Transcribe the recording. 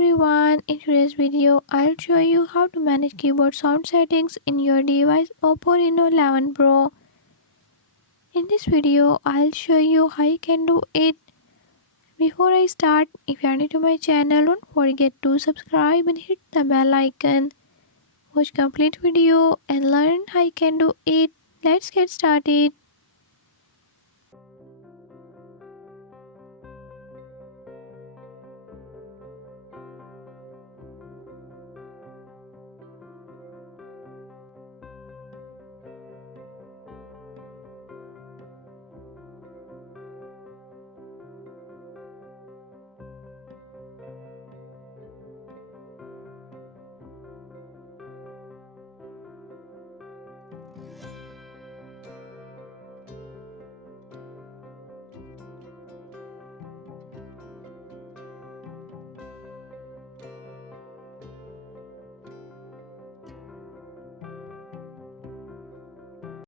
everyone, in today's video I'll show you how to manage keyboard sound settings in your device Oppo Reno 11 Pro. In this video I'll show you how you can do it. Before I start, if you are new to my channel, don't forget to subscribe and hit the bell icon. Watch complete video and learn how you can do it. Let's get started.